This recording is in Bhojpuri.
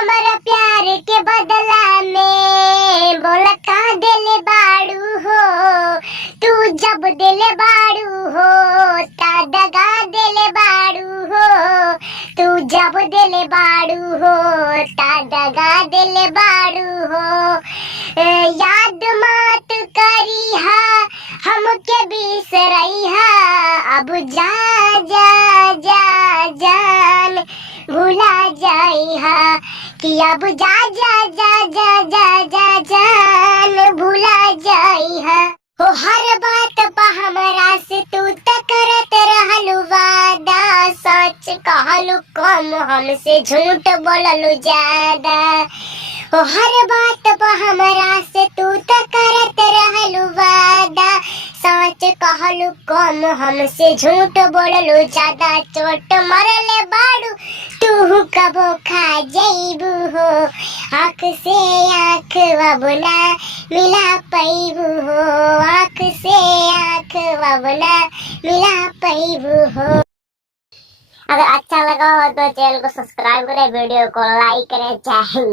हमारा प्यार के बदला में बोला का दिले बाड़ू हो, तू जब दिले बाड़ू हो ता दगा दिले बाड़ू हो, तू जब दिले बाड़ू हो ता दगा दिले बाड़ू हो। याद मत करी हा हमके बिसरई हा, अब जा जा जा जान भूला जाई हा, कि अब जा जा जा जा जा जा जान भूला जाई हा। हो हर बात पा हमरा से तू त करत रहलू वादा, सच कहलू कम हमसे झूठ बोललू ज्यादा। हो हर बात पा हमरा से तू त करत रहलू वादा, सच कहलू कम हमसे झूठ बोललू ज्यादा। चोट मरले बाड़ू तू कबो खा जइबू हो, आँख से आँख अब ना मिला पैबू हो, आँख से आँख अब ना मिला पैबू हो। अगर अच्छा लगा हो तो चैनल को सब्सक्राइब करें, वीडियो को लाइक करें। जय हिंद।